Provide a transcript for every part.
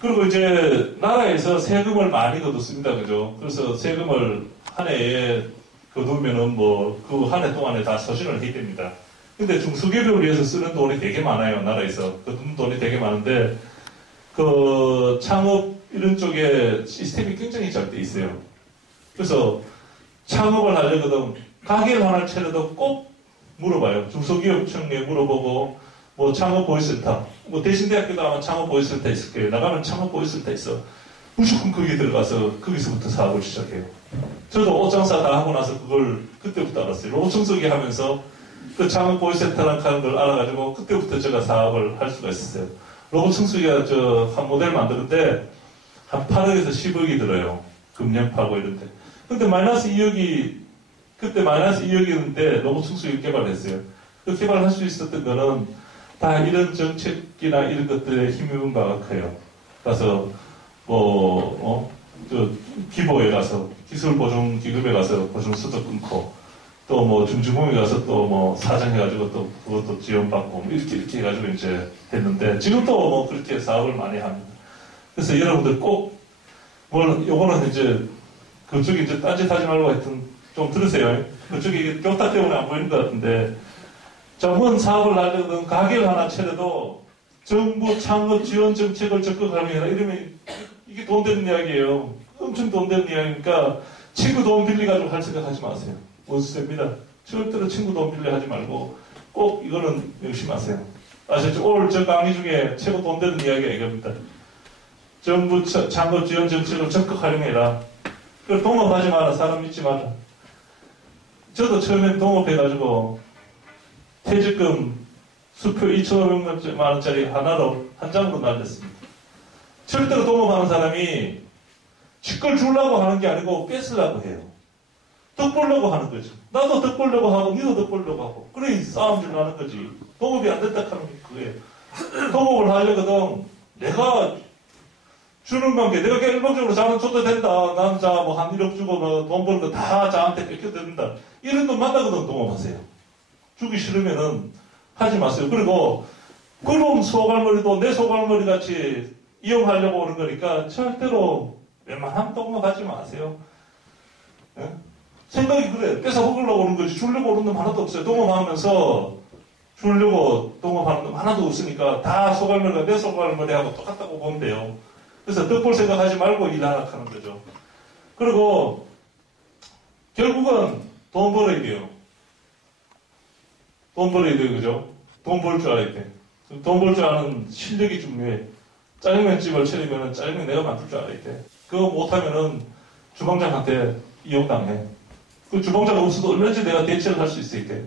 그리고 이제 나라에서 세금을 많이 거뒀습니다. 그죠? 그래서 세금을 한 해에 거두면은 뭐 그 한 해 동안에 다 소진을 해야 됩니다. 근데 중소기업을 위해서 쓰는 돈이 되게 많아요. 나라에서. 거두는 돈이 되게 많은데 그 창업 이런 쪽에 시스템이 굉장히 잘 돼 있어요. 그래서 창업을 하려거든 가게를 하나 차려도 꼭 물어봐요. 중소기업청에 물어보고 뭐 창업보이센터 뭐 대신대학교도 아마 창업보이센터 있을 거예요. 나가면 창업보이센터 있어. 무조건 거기 들어가서 거기서부터 사업을 시작해요. 저도 옷장사 다 하고 나서 그걸 그때부터 알았어요. 로봇 청소기 하면서 그 창업보이센터라는 걸 알아가지고 그때부터 제가 사업을 할 수가 있었어요. 로봇 청소기가 저 한 모델 만드는데 한 8억에서 10억이 들어요. 금년파고 이런데. 근데 마이너스 2억이 그때 마이너스 2억이었는데 로봇 청소기 개발했어요. 그 개발할 수 있었던 거는 다 이런 정책이나 이런 것들에 힘입은 바가 커요. 가서 기보에 가서 기술보증기금에 가서 보증수도 끊고 또 뭐 중주공에 가서 또 뭐 사정해가지고 또 그것도 지원받고 뭐 이렇게 해가지고 이제 됐는데 지금도 뭐 그렇게 사업을 많이 합니다. 그래서 여러분들 꼭 요거는 이제 그쪽이 이제 딴짓하지 말고 하여튼 좀 들으세요. 그쪽이 교타 때문에 안 보이는 것 같은데 전문 사업을 하려던 가게를 하나 차려도 정부 창업 지원 정책을 적극하는 게 아니라 이러면 이게 돈 되는 이야기예요. 엄청 돈 되는 이야기니까 친구 돈 빌려가지고 할 생각 하지 마세요. 원수입니다. 절대로 친구 돈 빌려 하지 말고 꼭 이거는 명심하세요. 아시죠? 오늘 저 강의 중에 최고 돈 되는 이야기가 이겁니다. 정부 창업 지원 정책을 적극 활용해라. 그걸 동업하지 마라. 사람 믿지 마라. 저도 처음엔 동업해가지고 퇴직금 수표 2,500만 원짜리 하나로 한 장으로 날렸습니다. 절대로 동업하는 사람이 지걸 주려고 하는 게 아니고 뺏으려고 해요. 덕 보려고 하는 거죠. 나도 덕 보려고 하고 니도 덕 보려고 하고 그래 싸움질 나는 거지. 동업이 안 됐다 하는 게 그거예요. 동업을 하려거든 내가 주는 관계 내가 일방적으로 자는 줘도 된다. 나는 자 뭐 한 1억 주고 뭐 돈 버는 거 다 자한테 뺏겨드린다. 이런 돈 만나거든 동업하세요. 주기 싫으면은 하지 마세요. 그리고 그럼 소갈머리도 내 소갈머리 같이 이용하려고 오는 거니까 절대로 웬만하면 동업하지 마세요. 예? 생각이 그래. 뺏어 먹으려고 오는 거지. 주려고 오는 놈 하나도 없어요. 동업하면서 주려고 동업하는 놈 하나도 없으니까 다 소갈머리가 내 소갈머리하고 똑같다고 보면 돼요. 그래서 덕볼 생각하지 말고 일하라 하는 거죠. 그리고 결국은 돈 벌어야 돼요. 돈 벌어야 돼요. 그죠? 돈 벌 줄 알아야 돼. 돈 벌 줄 아는 실력이 중요해. 짜장면집을 차리면은 짜장면 내가 만들 줄 알아야 돼. 그거 못하면은 주방장한테 이용당해. 그 주방장 없어도 얼마든지 내가 대체를 할 수 있어야 돼.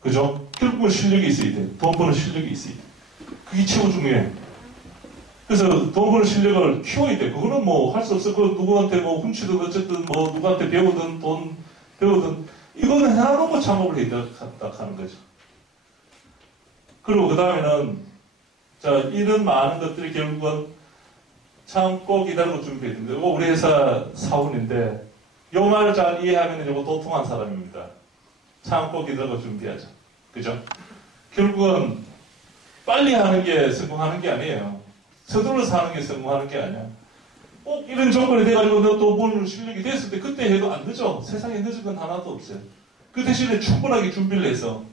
그죠? 결국은 실력이 있어야 돼. 돈 버는 실력이 있어야 돼. 그게 최고 중요해. 그래서 돈 버는 실력을 키워야 돼. 그거는 뭐 할 수 없어. 그 누구한테 뭐 훔치든 어쨌든 뭐 누구한테 배우든 돈 배우든 이거는 해놔놓고 창업을 해야 된다 하는 거죠. 그리고 그 다음에는 자 이런 많은 것들이 결국은 참고 기다리고 준비해야 됩니다. 이거 우리 회사 사원인데 요 말을 잘 이해하면 이거 도통한 사람입니다. 참고 기다리고 준비하죠. 그죠? 결국은 빨리 하는 게 성공하는 게 아니에요. 서둘러서 하는 게 성공하는 게 아니야. 꼭 이런 조건이 돼가지고 너 또 뭘 실력이 됐을 때 그때 해도 안 늦어. 세상에 늦은 건 하나도 없어요. 그 대신에 충분하게 준비를 해서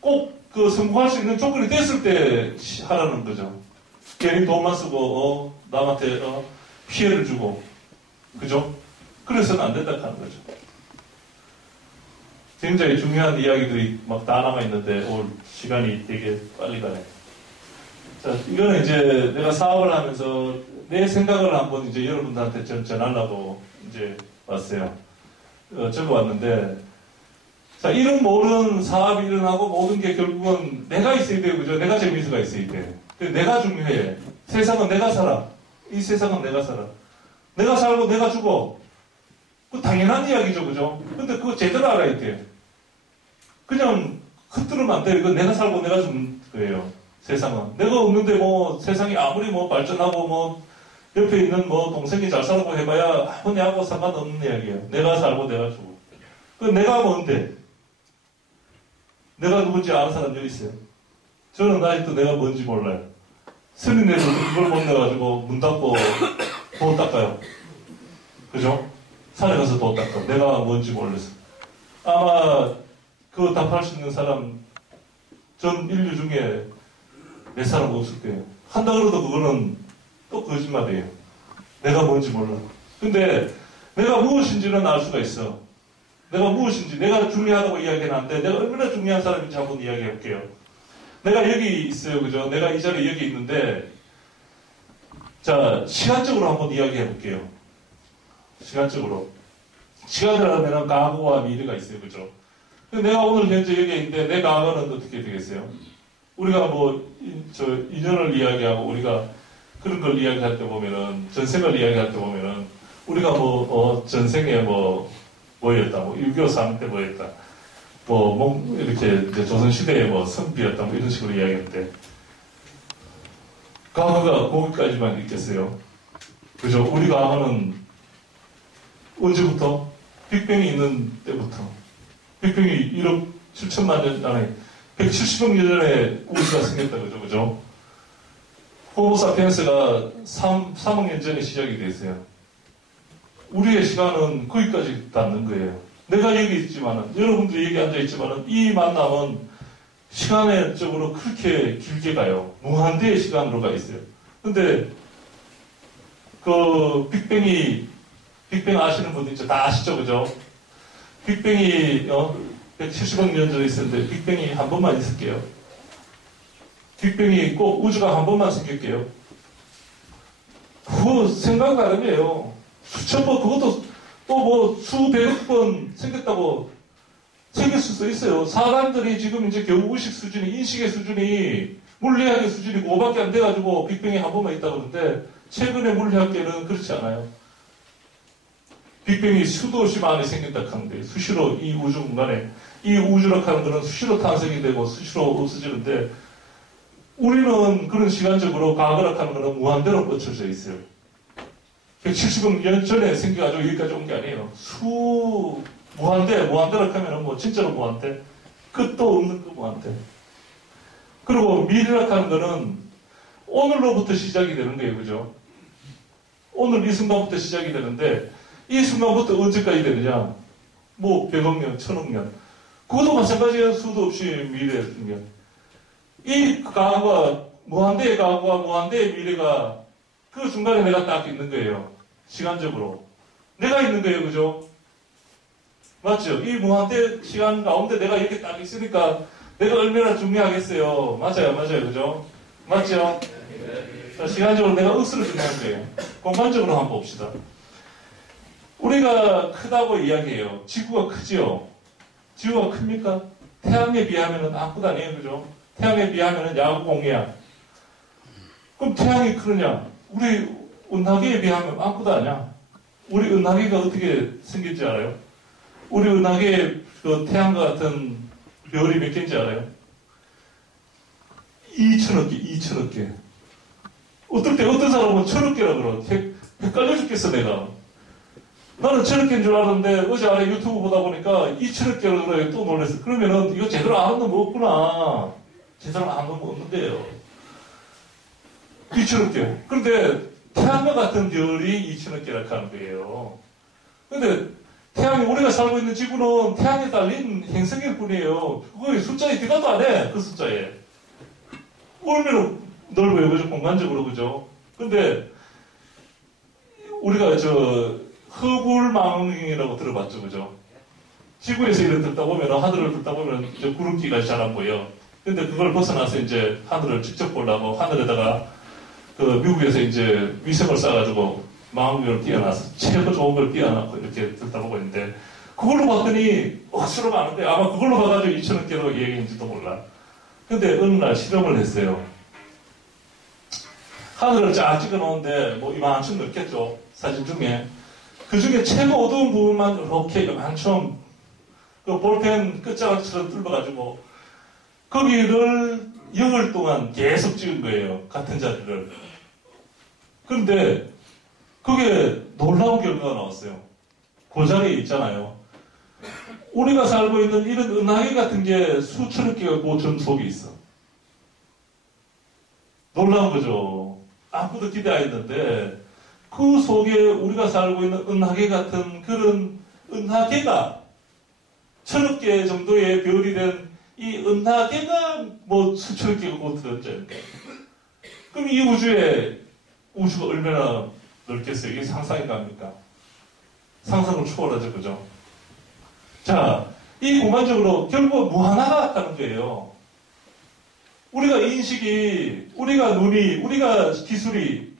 꼭 그 성공할 수 있는 조건이 됐을 때 하라는 거죠. 괜히 돈만 쓰고 남한테 피해를 주고 그죠? 그래서는 안 된다 하는 거죠. 굉장히 중요한 이야기들이 막 다 남아있는데 오늘 시간이 되게 빨리 가네. 자, 이거는 이제 내가 사업을 하면서 내 생각을 한번 이제 여러분들한테 전하려고 이제 왔어요. 적어왔는데, 자, 이런 모든 사업이 일어나고 모든 게 결국은 내가 있어야 돼요. 그죠? 내가 재미있어가 있어야 돼. 내가 중요해. 세상은 내가 살아. 이 세상은 내가 살아. 내가 살고 내가 죽어. 그 당연한 이야기죠. 그죠? 근데 그거 제대로 알아야 돼. 그냥 흩뜨르면 안 돼. 이거 내가 살고 내가 죽는 거예요. 세상은. 내가 없는데 뭐 세상이 아무리 뭐 발전하고 뭐 옆에 있는 뭐 동생이 잘 살고 해봐야 아무 내하고 상관없는 이야기예요. 내가 살고 내가 죽어. 그 내가 뭔데? 내가 누군지 아는 사람 여기 있어요. 저는 아직도 내가 뭔지 몰라요. 스님네들 이걸 못 내가지고 문 닫고 도 닦아요. 그죠? 산에 가서 도 닦아. 내가 뭔지 몰라서. 아마 그거 답할 수 있는 사람 전 인류 중에 몇 사람 없을 거예요. 한다 그래도 그거는 또 거짓말이에요. 내가 뭔지 몰라. 근데 내가 무엇인지는 알 수가 있어. 내가 무엇인지, 내가 중요하다고 이야기해놨는데 내가 얼마나 중요한 사람인지 한번 이야기해볼게요. 내가 여기 있어요. 그죠? 내가 이 자리에 여기 있는데 자, 시간적으로 한번 이야기해볼게요. 시간적으로. 시간을 하면 과거와 미래가 있어요. 그죠? 근데 내가 오늘 현재 여기 있는데 내 과거는 어떻게 되겠어요? 우리가 인연을 이야기하고 우리가 그런 걸 이야기할 때 보면은, 전생을 이야기할 때 보면은, 우리가 전생에 뭐였다, 6.25 3 때 뭐였다, 이렇게, 이제 조선시대에 성비였다, 이런 식으로 이야기할 때, 과거가 거기까지만 있겠어요. 그죠? 우리 과거는 언제부터? 빅뱅이 있는 때부터. 빅뱅이 1억 7천만 년, 아니, 170억 년 전에 우주가 생겼다, 그죠? 호모사피엔스가 3억 년 전에 시작이 됐어요. 우리의 시간은 거기까지 닿는 거예요. 내가 여기 있지만은, 여러분들이 여기 앉아있지만은, 이 만남은 시간적으로 그렇게 길게 가요. 무한대의 시간으로 가 있어요. 근데, 빅뱅 아시는 분들 이제 다 아시죠, 그죠? 빅뱅이, 170억 년 전에 있었는데, 빅뱅이 한 번만 있을게요. 빅뱅이 꼭 우주가 한 번만 생길게요. 그거 생각 나름이에요. 수천 번, 그것도 또 수백억 번 생겼다고 생길 수도 있어요. 사람들이 지금 이제 겨우 의식 수준이, 인식의 수준이, 물리학의 수준이 그거밖에 안 돼가지고 빅뱅이 한 번만 있다고 그러는데, 최근의 물리학계는 그렇지 않아요. 빅뱅이 수도 없이 많이 생긴다 하는데, 수시로 이 우주 공간에, 이 우주라고 하는 거는 수시로 탄생이 되고 수시로 없어지는데, 우리는 그런 시간적으로 과거라고 하는 거는 무한대로 뻗쳐져 있어요. 170억 년 전에 생겨가지고 여기까지 온 게 아니에요. 무한대라고 하면 진짜로 무한대. 끝도 없는 그 무한대. 그리고 미래라고 하는 거는 오늘로부터 시작이 되는 거예요. 그죠? 오늘 이 순간부터 시작이 되는데, 이 순간부터 언제까지 되느냐? 100억 년, 1000억 년. 그것도 마찬가지예요. 수도 없이 미래의 순간. 이 과거가, 무한대의 과거와 무한대의 미래가 그 중간에 내가 딱 있는 거예요. 시간적으로. 내가 있는 거예요. 그죠? 맞죠? 이 무한대 시간 가운데 내가 이렇게 딱 있으니까 내가 얼마나 중요하겠어요. 맞아요. 그죠? 맞죠? 자, 시간적으로 내가 억수로 중요한 거예요. 공간적으로 한번 봅시다. 우리가 크다고 이야기해요. 지구가 크지요? 지구가 큽니까? 태양에 비하면 아무것도 아니에요. 그죠? 태양에 비하면 야구 공이야. 그럼 태양이 크느냐? 우리 은하계에 비하면 아무것도 아니야. 우리 은하계가 어떻게 생길지 알아요? 우리 은하계에 그 태양과 같은 별이 몇 개인지 알아요? 2천억 개. 어떨 때 어떤 사람은 1,000억 개라고 그러. 헷갈려 죽겠어, 내가. 나는 1,000억 개인 줄 알았는데 어제 안에 유튜브 보다 보니까 2천억 개라고 그래요. 또 놀랐어. 그러면은 이거 제대로 아는 놈 없구나. 제대로 아는 놈 없는데요. 2천억 개. 그런데 태양과 같은 별이 2천억 개라고 하는 거예요. 근데 태양이, 우리가 살고 있는 지구는 태양에 달린 행성일 뿐이에요. 그거 숫자에 들어가도 안 해. 그 숫자에. 얼마나 넓어요. 그죠? 공간적으로. 그죠? 근데 우리가 허블망원경이라고 들어봤죠. 그죠? 지구에서 이렇게 듣다 보면, 하늘을 듣다 보면 구름기가 잘 안 보여. 근데 그걸 벗어나서 이제 하늘을 직접 보려고 하늘에다가 미국에서 이제 위성을 쏴가지고 망원경을 띄워놔서 최고 좋은 걸 띄워놓고 이렇게 듣다 보고 있는데, 그걸로 봤더니 억수로 많은데 아마 그걸로 봐가지고 2천억 개로 얘기했는지도 몰라. 근데 어느 날 실험을 했어요. 하늘을 쫙 찍어 놓은데 이만큼 넣겠죠. 사진 중에. 그 중에 최고 어두운 부분만 이렇게 이만큼 그 볼펜 끝자락처럼 뚫어가지고 거기를 열흘 동안 계속 찍은 거예요. 같은 자리를. 그런데 그게 놀라운 결과가 나왔어요. 그 자리에 있잖아요. 우리가 살고 있는 이런 은하계 같은 게 수천억 개가 그 점 속에 있어. 놀라운 거죠. 아무도 기대 안 했는데 그 속에 우리가 살고 있는 은하계 같은 그런 은하계가 1000개 정도의 별이 된 이 은하계가 뭐 수천 개가 못 들었잖아요. 그럼 이 우주가 얼마나 넓겠어요? 이게 상상이 갑니까? 상상을 초월하죠, 그죠? 자, 이 공간적으로 결국 무하나가 같다는 거예요. 우리가 인식이, 우리가 눈이, 우리가 기술이,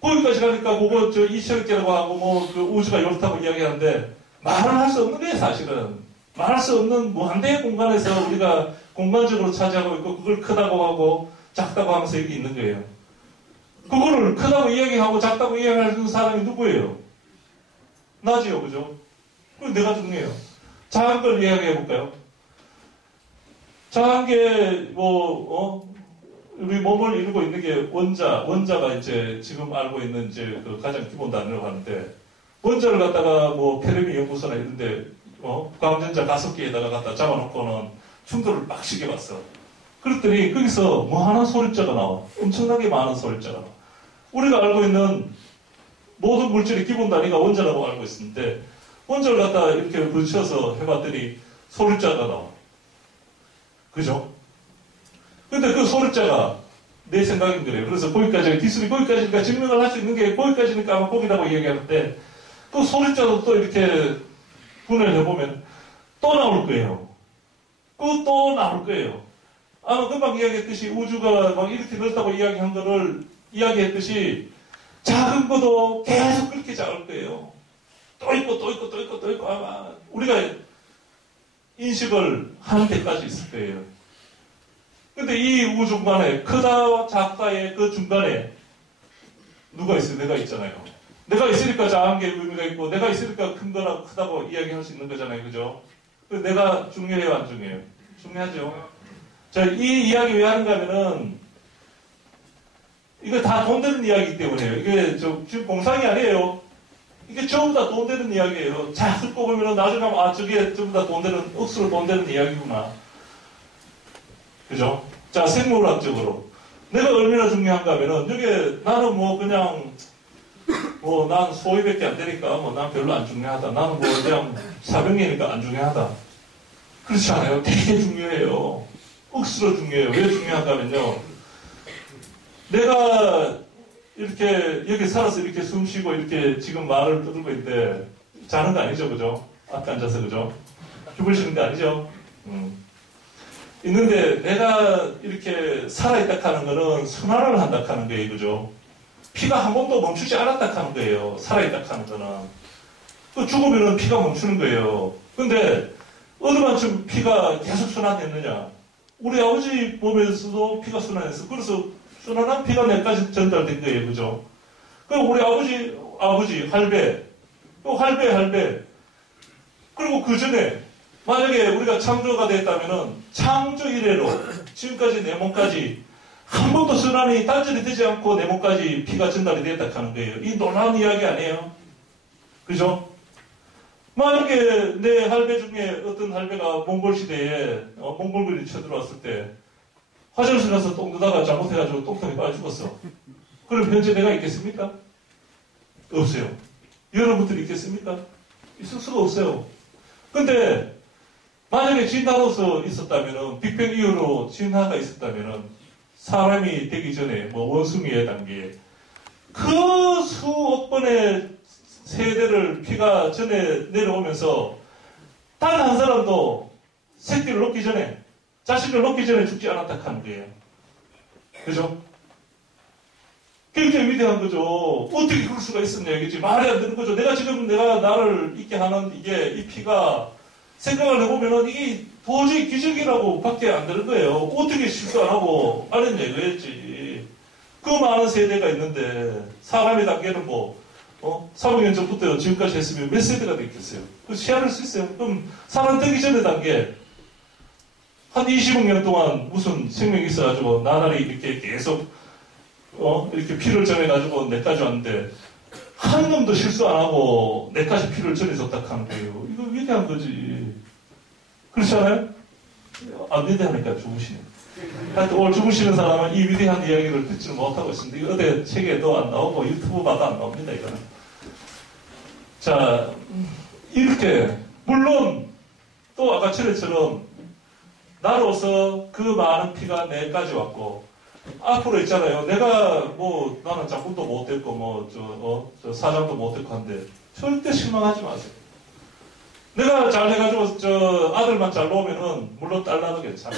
거기까지 가니까 그거 2천억 개라고 하고 그 우주가 이렇다고 이야기하는데 말을 할 수 없는 거예요, 사실은. 말할 수 없는 무한대의 공간에서 우리가 공간적으로 차지하고 있고 그걸 크다고 하고 작다고 하면서 여기 있는 거예요. 그거를 크다고 이야기하고 작다고 이야기하는 사람이 누구예요? 나지요, 그죠? 그럼 내가 중요해요. 작은 걸 이야기해 볼까요? 작은 게 우리 몸을 이루고 있는 게 원자가 이제 지금 알고 있는 이제 그 가장 기본 단위라고 하는데 원자를 갖다가 페르미 연구소나 이런데 광전자 5개에다가 갖다 잡아놓고는 충돌을 막 시켜봤어. 그랬더니 거기서 무한한 소립자가 나와. 엄청나게 많은 소립자가 나와. 우리가 알고 있는 모든 물질의 기본 단위가 원자라고 알고 있었는데 원자를 갖다 이렇게 붙여서 해봤더니 소립자가 나와. 그죠? 근데 그 소립자가 내 생각인 거래요. 그래서 거기까지 기술이 거기까지니까 증명을 할 수 있는 게 거기까지니까 아마 거기라고 이야기하는데 그 소립자도 또 이렇게 분해를 해보면 또 나올 거예요. 또 나올 거예요. 아마 금방 이야기했듯이 우주가 막 이렇게 넓다고 이야기한 거를 이야기했듯이 작은 것도 계속 그렇게 작을 거예요. 또 있고 아마 우리가 인식을 하는 데까지 있을 거예요. 근데 이 우주 공간에 크다와 작다의 그 중간에 누가 있어요? 내가 있잖아요. 내가 있으니까 작은 게 의미가 있고 내가 있으니까 큰 거라고 크다고 이야기할 수 있는 거잖아요. 그죠? 내가 중요해요? 안 중요해요? 중요하죠. 자, 이 이야기 왜 하는가 하면은 이거 다 돈 되는 이야기이기 때문에요. 이게 지금 공상이 아니에요. 이게 전부 다 돈 되는 이야기예요. 자, 듣고 보면은 나중에 하면 저게 전부 다 돈 되는, 억수로 돈 되는 이야기구나. 그죠? 자, 생물학적으로. 내가 얼마나 중요한가 하면은, 이게 나는 난 소위밖에 안 되니까 난 별로 안 중요하다. 나는 그냥 사병이니까 안 중요하다. 그렇지 않아요? 되게 중요해요. 억수로 중요해요. 왜 중요한가 하면요. 내가 이렇게 여기 살아서 이렇게 숨 쉬고 이렇게 지금 말을 떠들고 있는데 자는 거 아니죠, 그죠? 앞에 앉아서, 그죠? 죽으시는 거 아니죠? 있는데 내가 이렇게 살아있다 하는 거는 순환을 한다 하는 거예요, 그죠? 피가 한 번도 멈추지 않았다 하는 거예요. 살아있다 하는 거는. 죽으면은 피가 멈추는 거예요. 근데 어느만큼 피가 계속 순환했느냐? 우리 아버지 몸에서도 피가 순환했어. 그래서 순환한 피가 내까지 전달된 거예요, 그죠? 그리고 우리 아버지 할배, 또 할배. 그리고 그 전에 만약에 우리가 창조가 됐다면은 창조 이래로 지금까지 내 몸까지 한 번도 순환이 단절이 되지 않고 내 몸까지 피가 전달이 됐다 하는 거예요. 이 놀라운 이야기 아니에요? 그죠? 만약에 내 할배 중에 어떤 할배가 몽골 시대에 몽골군이 쳐들어왔을 때 화장실 가서 똥 누다가 잘못해가지고 똥통에 빠져 죽었어. 그럼 현재 내가 있겠습니까? 없어요. 여러분들이 있겠습니까? 있을 수가 없어요. 근데 만약에 진화로서 있었다면은 빅뱅 이후로 진화가 있었다면은 사람이 되기 전에 원숭이의 단계 그 수억 번의 세대를 피가 전에 내려오면서 단 한 사람도 새끼를 놓기 전에 자식을 놓기 전에 죽지 않았다 하는 거예요. 그죠? 굉장히 위대한 거죠. 어떻게 그럴 수가 있었냐 이거지. 말이 안 되는 거죠. 내가 나를 있게 하는 이 피가 생각을 해보면은 이게 도저히 기적이라고 밖에 안 되는 거예요. 어떻게 실수 안 하고 알았냐 이거였지. 그 많은 세대가 있는데 사람의 단계는 300년 전부터 지금까지 했으면 몇 세대가 됐겠어요. 그 시야를 수 있어요. 그럼 사람 되기 전의 단계 한 20억 년 동안 무슨 생명이 있어가지고 나날이 이렇게 계속 이렇게 피를 전해가지고 내까지 왔는데 한 놈도 실수 안 하고 내까지 피를 전해줬다 하는 거예요. 이거 위대한 거지. 그렇지 않아요? 안 위대하니까 죽으시네. 하여튼 오늘 죽으시는 사람은 이 위대한 이야기를 듣지를 못하고 있습니다. 이거 어디 책에도 안 나오고 유튜브 봐도 안 나옵니다, 이거는. 자, 이렇게, 물론, 또 아까 전에처럼, 나로서 그 많은 피가 내까지 왔고, 앞으로 있잖아요. 내가 뭐, 나는 장군도 못 됐고, 뭐, 저 사장도 못 됐고 한데, 절대 실망하지 마세요. 내가 잘 해가지고, 아들만 잘 놓으면은, 물론 딸 낳아도 괜찮아.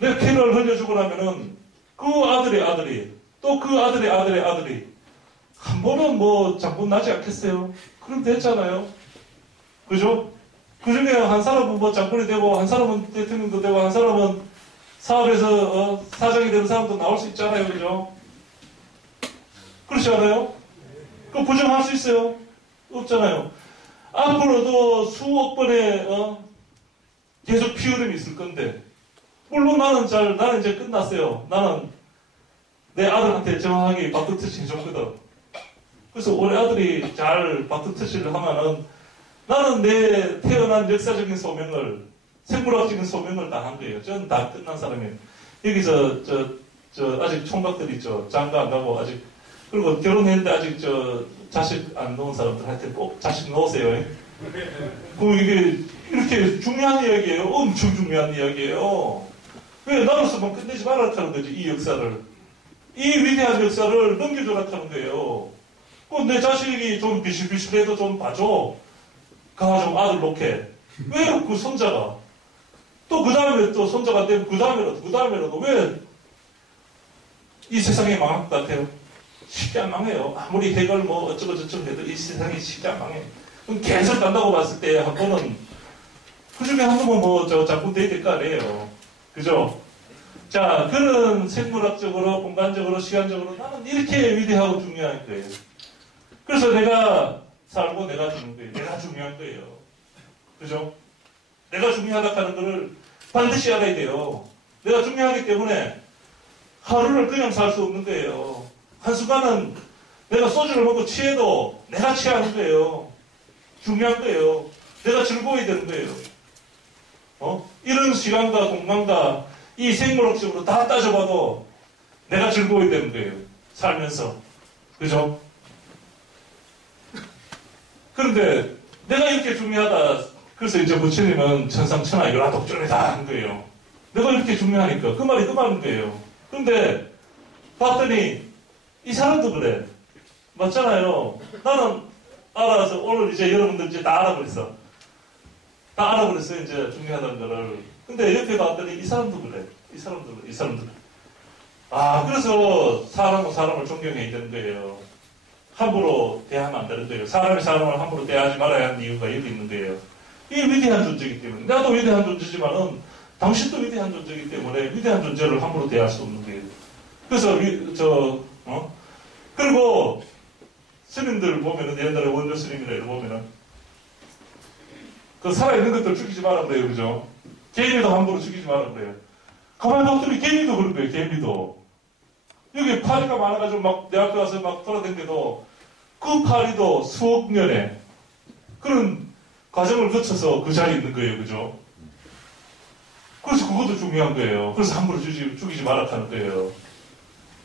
내 피를 흘려주고 나면은, 그 아들의 아들이, 또 그 아들의 아들의 아들이, 한 번은 뭐, 장군 나지 않겠어요? 그럼 됐잖아요. 그죠? 그 중에 한 사람은 뭐 장군이 되고, 한 사람은 대통령도 되고, 한 사람은 사업에서 사장이 되는 사람도 나올 수 있잖아요. 그죠? 그렇지 않아요? 그거 부정할 수 있어요? 없잖아요. 앞으로도 수억 번의 계속 피 흐름이 있을 건데, 물론 나는 이제 끝났어요. 나는 내 아들한테 정확하게 바토 터치 해줬거든. 그래서 우리 아들이 잘 바토 터치를 하면은 나는 내 태어난 역사적인 소명을, 생물학적인 소명을 다 한 거예요. 저는 다 끝난 사람이에요. 여기서, 아직 총각들 있죠. 장가 안 가고, 아직, 그리고 결혼했는데 아직 자식 안 놓은 사람들한테 꼭 자식 놓으세요. 그 이게, 이렇게 중요한 이야기예요. 엄청 중요한 이야기예요. 왜 나로서만 끝내지 말아라 하는 거지, 이 역사를. 이 위대한 역사를 넘겨줘라 하는 거예요. 내 자식이 좀 비실비실해도 좀 봐줘. 가 좀 아들 놓게. 왜 그 손자가? 또 그 다음에 또 손자가 되면 그 다음에라도 왜 이 세상이 망할 것 같아요? 쉽게 안 망해요. 아무리 해결 뭐 어쩌고저쩌고 해도 이 세상이 쉽게 안 망해요. 그럼 계속 간다고 봤을 때 한 번은, 그 중에 한 번은 뭐 장군 돼야 될 거 아니에요. 그죠? 자, 그런 생물학적으로, 공간적으로, 시간적으로 나는 이렇게 위대하고 중요한 거예요. 그래서 내가 살고 내가 죽는 거예요. 내가 중요한 거예요. 그죠? 내가 중요하다 하는 거를 반드시 알아야 돼요. 내가 중요하기 때문에 하루를 그냥 살 수 없는 거예요. 한순간은 내가 소주를 먹고 취해도 내가 취하는 거예요. 중요한 거예요. 내가 즐거워야 되는 거예요. 이런 시간과 공간과 이 생물학적으로 다 따져봐도 내가 즐거워야 되는 거예요. 살면서. 그죠? 그런데 내가 이렇게 중요하다. 그래서 이제 부처님은 천상천하 열하독존이다 하는 거예요. 내가 이렇게 중요하니까 그 말이 그 말인 거예요. 그런데 봤더니 이 사람도 그래. 맞잖아요. 나는 알아서 오늘 이제 여러분들 이제 다 알아버렸어. 다 알아버렸어요. 이제 중요하다는 거를. 근데 옆에 봤더니 이 사람도 그래. 이 사람도. 아, 그래서 사람은 사람을 존경해야 되는 거예요. 함부로 대하면 안 되는 거예요. 사람이 사람을 함부로 대하지 말아야 하는 이유가 여기 있는 거예요. 이게 위대한 존재이기 때문에. 나도 위대한 존재지만은 당신도 위대한 존재이기 때문에 위대한 존재를 함부로 대할 수 없는 거예요. 그래서 그리고 스님들 보면은 옛날에 원조 스님이나 이런 보면은 그 살아있는 것들 죽이지 말라 그래요. 그죠? 개미도 함부로 죽이지 말라 그래요. 가만히 봤더니 개미도 그런 거예요. 개미도. 여기 파리가 많아가지고 막 내 앞에 와서 막 돌아다니게도 그 파리도 수억 년의 그런 과정을 거쳐서 그 자리에 있는 거예요. 그죠? 그래서 그것도 중요한 거예요. 그래서 함부로 죽이지 말라 하는 거예요.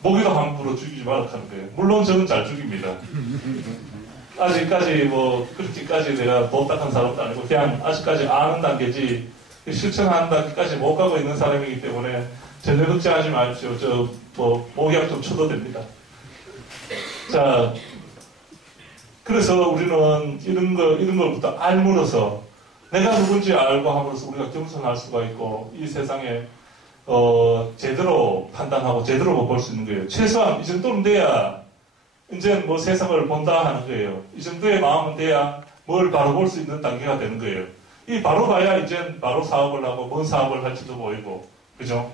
모기도 함부로 죽이지 말라 하는 거예요. 물론 저는 잘 죽입니다. 아직까지 뭐 그렇게까지 내가 못딱한 사람도 아니고 그냥 아직까지 아는 단계지 실천하는 단계까지 못 가고 있는 사람이기 때문에 전혀 걱정하지 마십시오. 모기약 좀 쳐도 됩니다. 자, 그래서 우리는 이런 걸부터 알므로써 내가 누군지 알고 함으로써 우리가 겸손할 수가 있고 이 세상에 제대로 판단하고 제대로 볼 수 있는 거예요. 최소한 이 정도는 돼야 이제 뭐 세상을 본다 하는 거예요. 이 정도의 마음은 돼야 뭘 바로 볼 수 있는 단계가 되는 거예요. 이 바로 봐야 이제 바로 사업을 하고 뭔 사업을 할지도 보이고, 그죠?